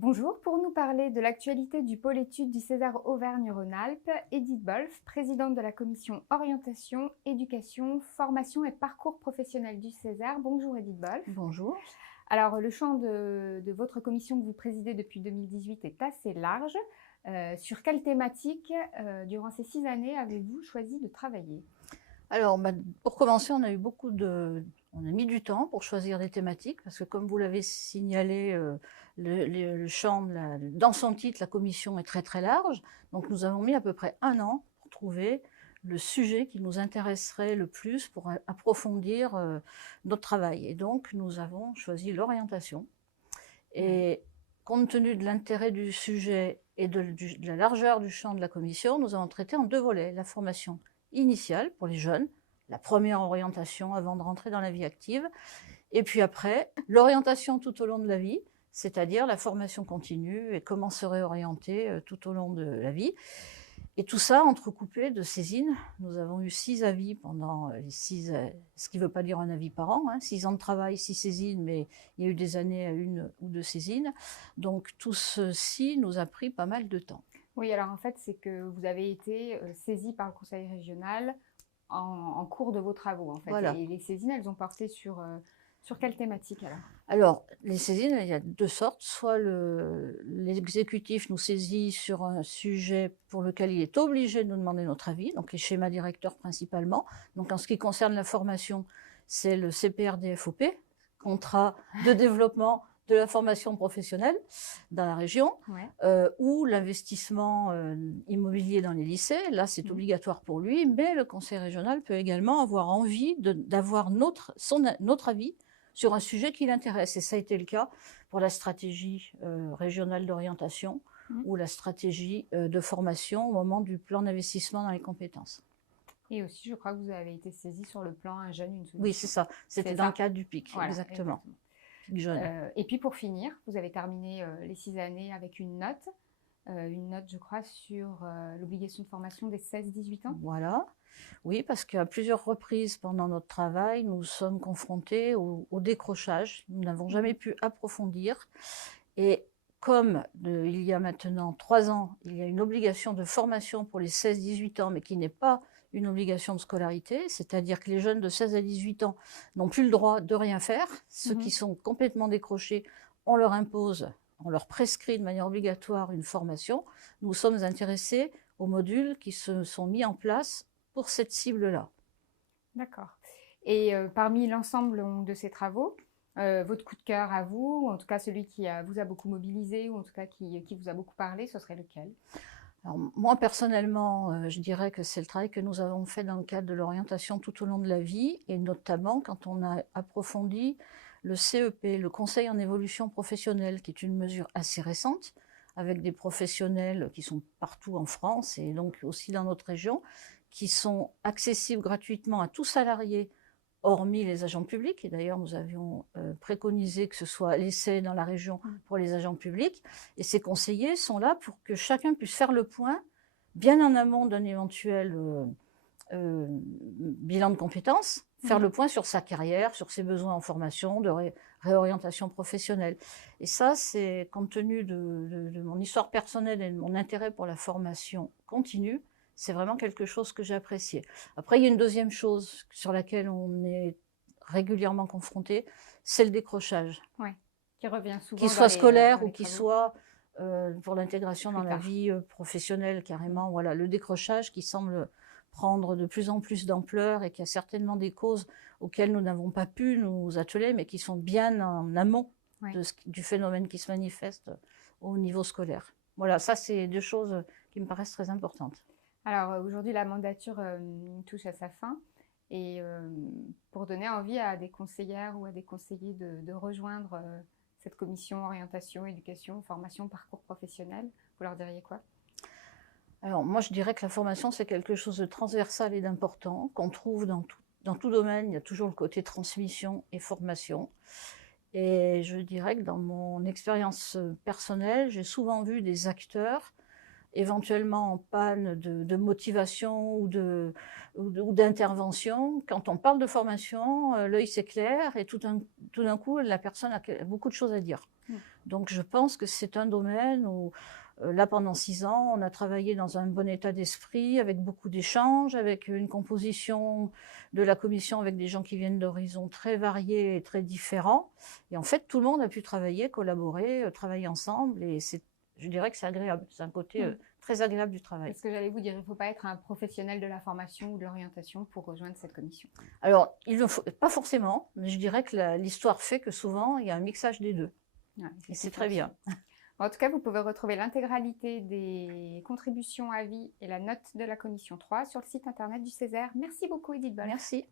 Bonjour, pour nous parler de l'actualité du pôle études du César Auvergne-Rhône-Alpes, Edith Bolf, présidente de la commission orientation, éducation, formation et parcours professionnel du César. Bonjour Edith Bolf. Bonjour. Alors le champ de votre commission que vous présidez depuis 2018 est assez large. Sur quelle thématique, durant ces 6 années, avez-vous choisi de travailler? Alors, pour commencer, on a mis du temps pour choisir des thématiques, parce que comme vous l'avez signalé, le champ, dans son titre, la commission est très très large. Donc nous avons mis à peu près 1 an pour trouver le sujet qui nous intéresserait le plus pour approfondir notre travail. Et donc nous avons choisi l'orientation. Et compte tenu de l'intérêt du sujet et de la largeur du champ de la commission, nous avons traité en 2 volets: la formation initiale pour les jeunes, la première orientation avant de rentrer dans la vie active, et puis après, l'orientation tout au long de la vie, c'est-à-dire la formation continue et comment se réorienter tout au long de la vie. Et tout ça entrecoupé de saisines. Nous avons eu 6 avis pendant les 6, ce qui ne veut pas dire un avis par an, 6 ans de travail, 6 saisines, mais il y a eu des années à 1 ou 2 saisines. Donc tout ceci nous a pris pas mal de temps. Oui, alors en fait, c'est que vous avez été saisi par le conseil régional en cours de vos travaux, en fait. Voilà. Et les saisines, elles ont porté sur quelle thématique alors? Alors, les saisines, il y a 2 sortes. Soit l'exécutif nous saisit sur un sujet pour lequel il est obligé de nous demander notre avis, donc les schémas directeurs principalement. Donc en ce qui concerne la formation, c'est le CPRDFOP, contrat de développement de la formation professionnelle dans la région, ou l'investissement immobilier dans les lycées. Là, c'est obligatoire pour lui, mais le conseil régional peut également avoir envie d'avoir notre avis sur un sujet qui l'intéresse. Et ça a été le cas pour la stratégie régionale d'orientation ou la stratégie de formation au moment du plan d'investissement dans les compétences. Et aussi, je crois que vous avez été saisi sur le plan Un jeune, une solution. Oui, c'est ça. C'était dans le cadre du PIC, voilà, exactement. Et puis pour finir, vous avez terminé les 6 années avec une note, je crois, sur l'obligation de formation des 16-18 ans. Voilà. Oui, parce qu'à plusieurs reprises pendant notre travail, nous sommes confrontés au décrochage. Nous n'avons jamais pu approfondir. Et comme il y a maintenant 3 ans, il y a une obligation de formation pour les 16-18 ans, mais qui n'est pas une obligation de scolarité, c'est-à-dire que les jeunes de 16 à 18 ans n'ont plus le droit de rien faire. Ceux qui sont complètement décrochés, on leur impose, on leur prescrit de manière obligatoire une formation. Nous sommes intéressés aux modules qui se sont mis en place pour cette cible-là. D'accord. Et parmi l'ensemble de ces travaux, votre coup de cœur à vous, ou en tout cas celui qui vous a beaucoup mobilisé, ou en tout cas qui vous a beaucoup parlé, ce serait lequel? Alors, moi, personnellement, je dirais que c'est le travail que nous avons fait dans le cadre de l'orientation tout au long de la vie, et notamment quand on a approfondi le CEP, le Conseil en évolution professionnelle, qui est une mesure assez récente, avec des professionnels qui sont partout en France et donc aussi dans notre région, qui sont accessibles gratuitement à tout salarié, hormis les agents publics. Et d'ailleurs, nous avions préconisé que ce soit l'essai dans la région pour les agents publics. Et ces conseillers sont là pour que chacun puisse faire le point, bien en amont d'un éventuel bilan de compétences, faire le point sur sa carrière, sur ses besoins en formation, de réorientation professionnelle. Et ça, c'est compte tenu de mon histoire personnelle et de mon intérêt pour la formation continue, c'est vraiment quelque chose que j'ai apprécié. Après, il y a une deuxième chose sur laquelle on est régulièrement confronté, c'est le décrochage. Oui, qui revient souvent. Qu'il soit scolaire ou qu'il soit pour l'intégration dans la vie professionnelle, carrément. Voilà, le décrochage qui semble prendre de plus en plus d'ampleur et qui a certainement des causes auxquelles nous n'avons pas pu nous atteler, mais qui sont bien en amont du phénomène qui se manifeste au niveau scolaire. Voilà, ça, c'est 2 choses qui me paraissent très importantes. Alors aujourd'hui, la mandature touche à sa fin, et pour donner envie à des conseillères ou à des conseillers de rejoindre cette commission orientation, éducation, formation, parcours professionnel, vous leur diriez quoi? Alors moi, je dirais que la formation, c'est quelque chose de transversal et d'important, qu'on trouve dans tout domaine. Il y a toujours le côté transmission et formation. Et je dirais que dans mon expérience personnelle, j'ai souvent vu des acteurs éventuellement en panne de motivation ou d'intervention. Quand on parle de formation, l'œil s'éclaire et tout d'un coup, la personne a beaucoup de choses à dire. Donc je pense que c'est un domaine où, là pendant 6 ans, on a travaillé dans un bon état d'esprit, avec beaucoup d'échanges, avec une composition de la commission avec des gens qui viennent d'horizons très variés et très différents. Et en fait, tout le monde a pu travailler, collaborer, travailler ensemble et je dirais que c'est agréable. C'est un côté, Mm. très agréable du travail. C'est ce que j'allais vous dire, il ne faut pas être un professionnel de la formation ou de l'orientation pour rejoindre cette commission. Alors, il ne faut pas forcément, mais je dirais que l'histoire fait que souvent, il y a un mixage des 2 Ouais, et c'est très bien. En tout cas, vous pouvez retrouver l'intégralité des contributions, avis et la note de la commission 3 sur le site internet du Césaire. Merci beaucoup, Edith Boll. Merci.